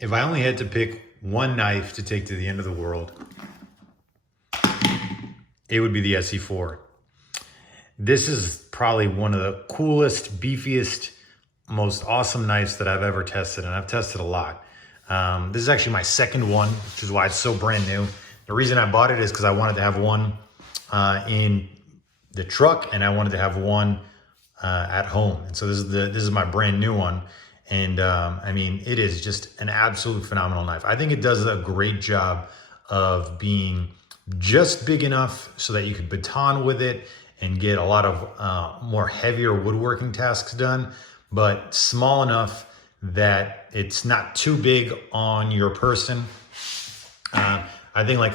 If I only had to pick one knife to take to the end of the world, it would be the Esee. This is probably one of the coolest, beefiest, most awesome knives that I've ever tested, and I've tested a lot. This is actually my second one, which is why it's so brand new. The reason I bought it is because I wanted to have one in the truck, and I wanted to have one at home. And so this is my brand new one. And I mean, it is just an absolute phenomenal knife. I think it does a great job of being just big enough so that you could baton with it and get a lot of more heavier woodworking tasks done, but small enough that it's not too big on your person. I think like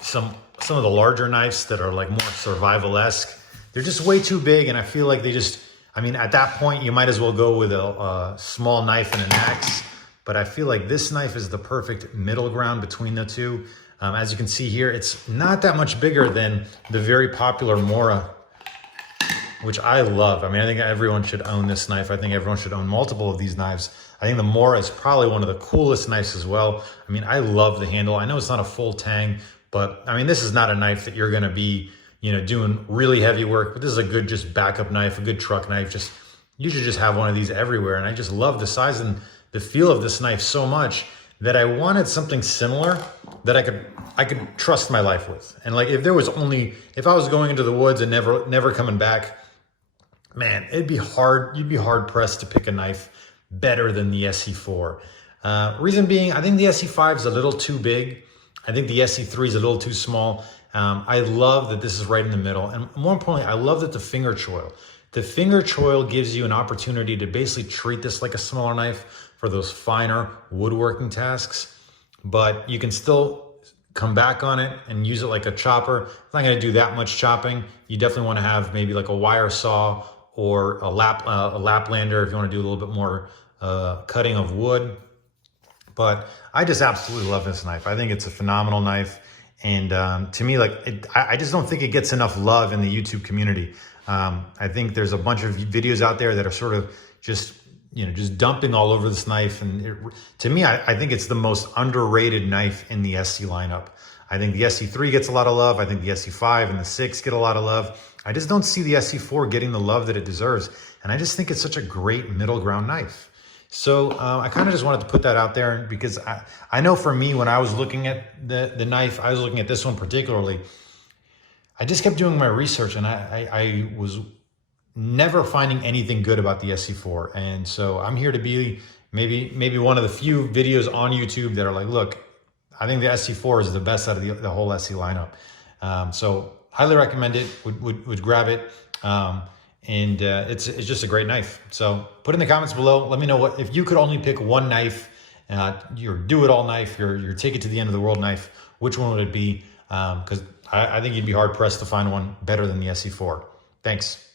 some of the larger knives that are like more survival-esque, they're just way too big, and I feel like they just, I mean, at that point, you might as well go with a small knife and an axe, but I feel like this knife is the perfect middle ground between the two. As you can see here, it's not that much bigger than the very popular Mora, which I love. I mean, I think everyone should own this knife. I think everyone should own multiple of these knives. I think the Mora is probably one of the coolest knives as well. I mean, I love the handle. I know it's not a full tang, but I mean, this is not a knife that you're gonna be, you know, doing really heavy work, but this is a good just backup knife, a good truck knife. Just, you should just have one of these everywhere. And I just love the size and the feel of this knife so much that I wanted something similar that I could trust my life with. And like, if I was going into the woods and never coming back, man, it'd be hard. You'd be hard pressed to pick a knife better than the Esee. Reason being, I think the Esee is a little too big. I think the Esee is a little too small. I love that this is right in the middle. And more importantly, I love that the finger choil. The finger choil gives you an opportunity to basically treat this like a smaller knife for those finer woodworking tasks, but you can still come back on it and use it like a chopper. It's not gonna do that much chopping. You definitely wanna have maybe like a wire saw or a Laplander if you wanna do a little bit more cutting of wood. But I just absolutely love this knife. I think it's a phenomenal knife. And to me, like, I just don't think it gets enough love in the YouTube community. I think there's a bunch of videos out there that are sort of just, you know, just dumping all over this knife. And to me, I think it's the most underrated knife in the Esee lineup. I think the Esee gets a lot of love. I think the Esee and the 6 get a lot of love. I just don't see the Esee getting the love that it deserves. And I just think it's such a great middle ground knife. So I kind of just wanted to put that out there because I know for me, when I was looking at the knife, I was looking at this one particularly, I just kept doing my research, and I was never finding anything good about the Esee. And so I'm here to be maybe one of the few videos on YouTube that are like, look, I think the Esee is the best out of the whole Esee lineup. So highly recommend it, would grab it. And it's just a great knife. So put in the comments below. Let me know what, if you could only pick one knife, your do-it-all knife, your take it to the end of the world knife, which one would it be? Because I think you'd be hard pressed to find one better than the Esee. Thanks.